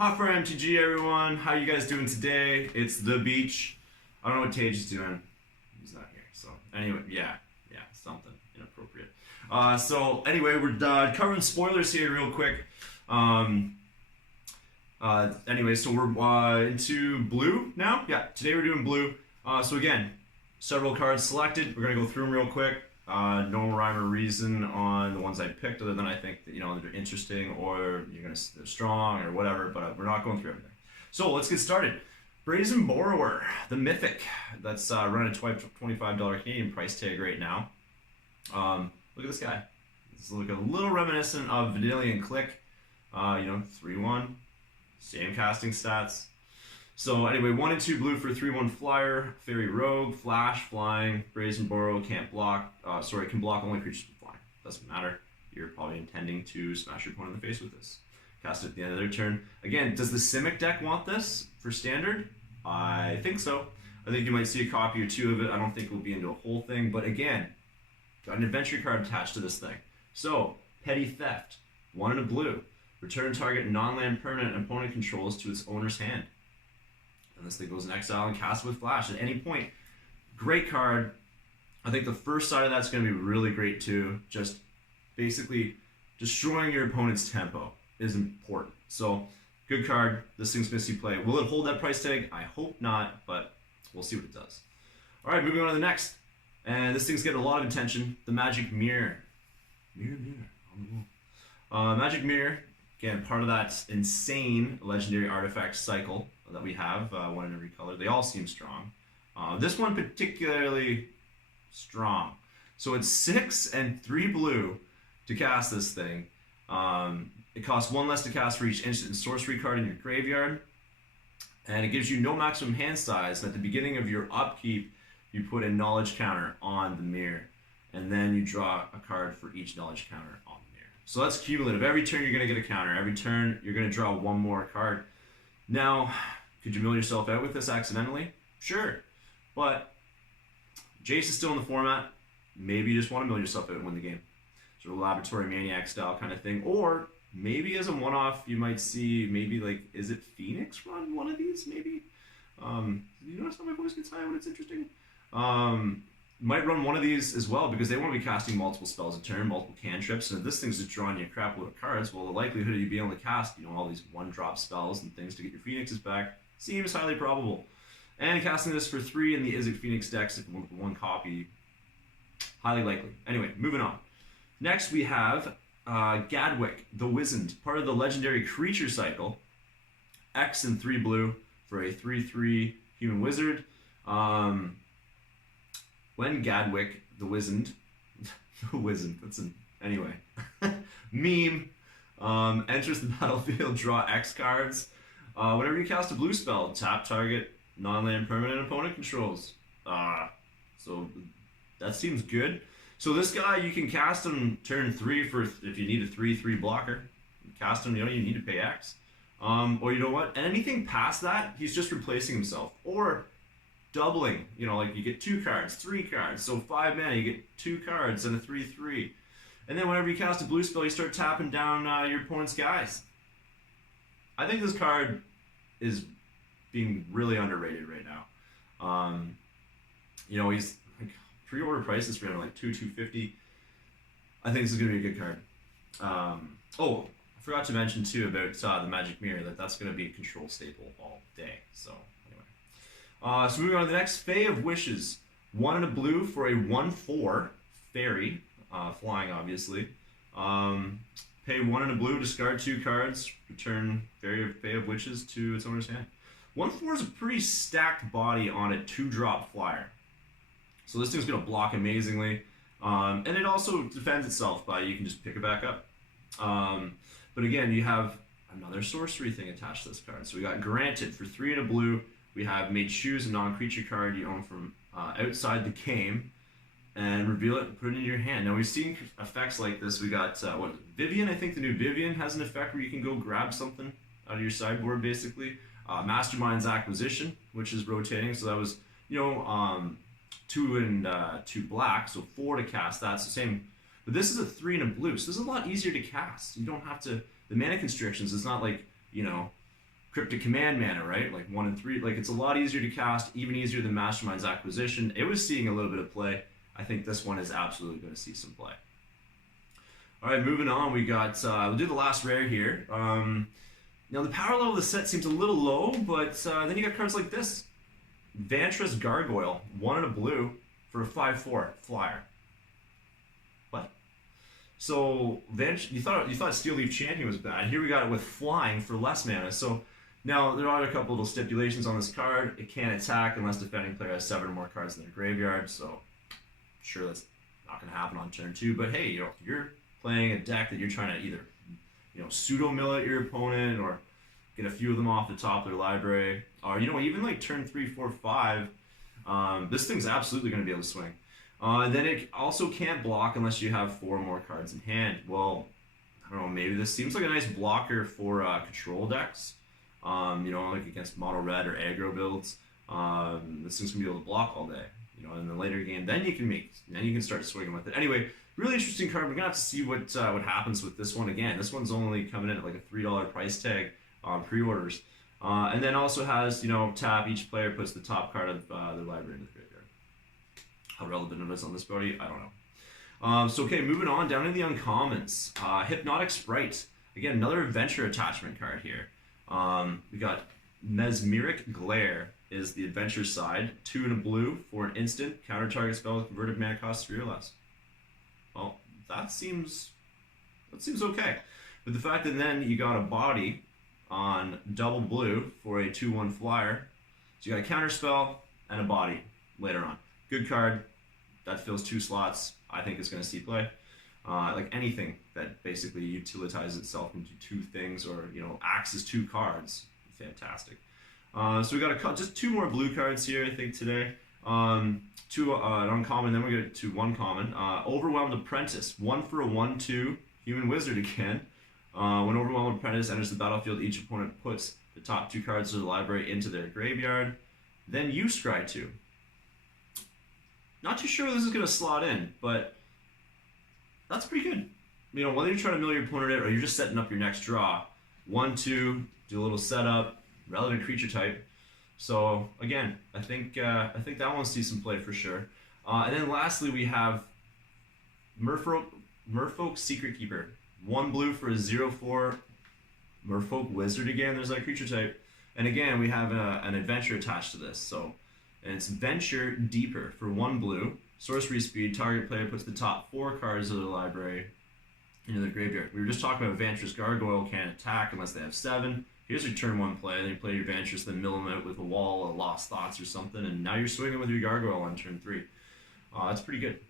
Hot for MTG, everyone. How you guys doing today? It's the beach. I don't know what Tage is doing. He's not here. So anyway, yeah, something inappropriate. So anyway, we're covering spoilers here real quick. Anyway, so we're into blue now. Yeah, today we're doing blue. So again, several cards selected. We're gonna go through them real quick. No rhyme or reason on the ones I picked, other than I think that they're interesting or they're strong or whatever. But we're not going through everything. So let's get started. Brazen Borrower, the Mythic. That's running a $25 Canadian price tag right now. Look at this guy. It's like a little reminiscent of Vanillion Click. 3/1, same casting stats. So anyway, 1 and 2 blue for 3/1 flyer, fairy rogue, flash, flying, brazen borrow, can't block. Can block only creatures with flying. Doesn't matter. You're probably intending to smash your opponent in the face with this. Cast it at the end of their turn. Again, does the Simic deck want this for standard? I think so. I think you might see a copy or two of it. I don't think we'll be into a whole thing, but again, got an adventure card attached to this thing. So, Petty Theft, 1 and a blue. Return target non-land permanent opponent controls to its owner's hand. And this thing goes in exile and cast it with flash at any point. Great card. I think the first side of that's going to be really great too. Just basically destroying your opponent's tempo is important. So, good card. This thing's going to see play. Will it hold that price tag? I hope not, but we'll see what it does. All right, moving on to the next. And this thing's getting a lot of attention. The Magic Mirror. Mirror on the wall. Magic Mirror. Again, part of that insane legendary artifact cycle that we have, 1 in every color. They all seem strong. This one particularly strong. So it's 6 and 3 blue to cast this thing. It costs 1 less to cast for each instant and sorcery card in your graveyard. And it gives you no maximum hand size. And at the beginning of your upkeep, you put a knowledge counter on the mirror. And then you draw a card for each knowledge counter on the mirror. So that's cumulative. Every turn you're going to get a counter. Every turn you're going to draw 1 more card. Now, could you mill yourself out with this accidentally? Sure. But Jace is still in the format. Maybe you just want to mill yourself out and win the game. Sort of Laboratory Maniac style kind of thing. Or maybe as a one-off, you might see is it Phoenix run one of these maybe? You notice how my voice gets high when it's interesting? Might run one of these as well because they want to be casting multiple spells a turn, multiple cantrips, and if this thing's just drawing you a crap load of cards, well, the likelihood of you being able to cast, all these one-drop spells and things to get your Phoenixes back seems highly probable. And casting this for 3 in the Izzet Phoenix decks, if one copy, highly likely. Anyway, moving on. Next, we have Gatwick, the Wizened, part of the legendary creature cycle. X and 3 blue for a 3/3 human wizard. When Gatwick, the Wizened, anyway, meme, enters the battlefield, draw X cards. Whenever you cast a blue spell, tap target non-land permanent opponent controls. So that seems good. So this guy, you can cast him turn 3 for if you need a 3/3 blocker. Cast him, you need to pay X. Or you know what? Anything past that, he's just replacing himself. Or doubling, like you get 2 cards, 3 cards. So 5 mana, you get 2 cards and a 3/3. And then whenever you cast a blue spell, you start tapping down your opponent's guys. I think this card is being really underrated right now. He's like pre-order prices for him are like $250. I think this is going to be a good card. I forgot to mention too about the Magic Mirror that's going to be a control staple all day. So anyway, so moving on to the next, Fae of Wishes, 1 and a blue for a 1/4 fairy, flying obviously. Pay 1 and a blue, discard 2 cards, return Fae of Wishes to its owner's hand. 1/4 is a pretty stacked body on a 2-drop flyer. So this thing's going to block amazingly. And it also defends itself by you can just pick it back up. But again, you have another sorcery thing attached to this card. So we got Granted for 3 and a blue. We have May choose a non-creature card you own from outside the game and reveal it and put it in your hand. Now we've seen effects like this. We got Vivian. I think the new Vivian has an effect where you can go grab something out of your sideboard basically. Mastermind's Acquisition, which is rotating. So that was 2 and 2 black, so 4 to cast. That's the same. But this is a 3 and a blue, so this is a lot easier to cast. You don't have to. The mana constrictions. It's not like Cryptic Command mana, right? Like 1 and 3. Like, it's a lot easier to cast, even easier than Mastermind's Acquisition. It was seeing a little bit of play. I think this one is absolutely going to see some play. All right, moving on. We got, we'll do the last rare here. Now, the power level of the set seems a little low, but then you got cards like this. Truss Gargoyle, 1 and a blue for a 5/4 flyer. What? So you thought Steel Leaf Chanting was bad. Here we got it with flying for less mana. So now there are a couple little stipulations on this card. It can't attack unless defending player has 7 or more cards in their graveyard. So sure, that's not going to happen on turn 2. But hey, you're playing a deck that you're trying to either pseudo mill at your opponent or get a few of them off the top of their library, or even like turn 3, 4, 5. This thing's absolutely going to be able to swing. And then it also can't block unless you have 4 more cards in hand. Well, I don't know, maybe this seems like a nice blocker for control decks. Like against mono red or aggro builds. This thing's gonna be able to block all day. In the later game, then you can start swinging with it. Anyway, really interesting card. We're gonna have to see what happens with this one again. This one's only coming in at like a $3 price tag on pre-orders, and then also has tap. Each player puts the top card of their library in the graveyard. How relevant it is on this body, I don't know. So okay, moving on down to the uncommons. Hypnotic Sprite. Again, another adventure attachment card here. We got Mesmeric Glare is the adventure side. 2 and a blue for an instant. Counter target spell with converted mana cost 3 or less. Well, that seems okay. But the fact that then you got a body on double blue for a 2/1 flyer. So you got a counter spell and a body later on. Good card. That fills 2 slots. I think it's going to see play. Like anything that basically utilitizes itself into 2 things or acts as 2 cards. Fantastic. So we got just 2 more blue cards here, I think, today. 2 uncommon, then we get to 1 common. Overwhelmed Apprentice, 1 for a 1/2 human wizard again. When Overwhelmed Apprentice enters the battlefield, each opponent puts the top 2 cards of the library into their graveyard. Then you scry 2. Not too sure this is going to slot in, but that's pretty good. Whether you're trying to mill your opponent or you're just setting up your next draw, 1/2, do a little setup, relevant creature type. So again, I think that one sees some play for sure. And then lastly, we have Murphrope Secret Keeper, 1 blue for a 0/4 Murphrope Wizard again. There's that creature type, and again we have an adventure attached to this. And it's Venture Deeper for 1 blue. Sorcery speed, target player puts the top 4 cards of their library into their graveyard. We were just talking about Truss Gargoyle can't attack unless they have 7. Here's your turn 1 play, then you play your Ventress, then mill them out with a wall, a Lost Thoughts or something, and now you're swinging with your Gargoyle on turn 3. That's pretty good.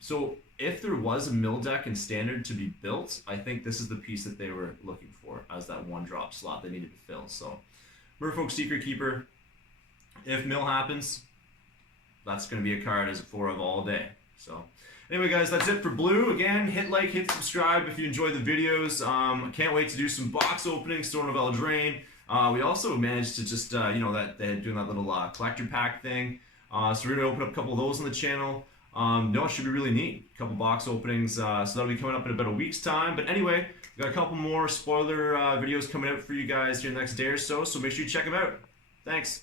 So if there was a mill deck in Standard to be built, I think this is the piece that they were looking for as that 1-drop slot they needed to fill. So Murphrope Secret Keeper, if mill happens, that's going to be a card as a 4 of all day. So anyway, guys, that's it for blue. Again, hit like, hit subscribe if you enjoyed the videos. Can't wait to do some box openings, Throne of Eldraine. We also managed to just, that they're doing that little collector pack thing. So we're going to open up a couple of those on the channel. It should be really neat. A couple box openings. So that'll be coming up in about a week's time. But anyway, we got a couple more spoiler videos coming out for you guys here in the next day or so. So make sure you check them out. Thanks.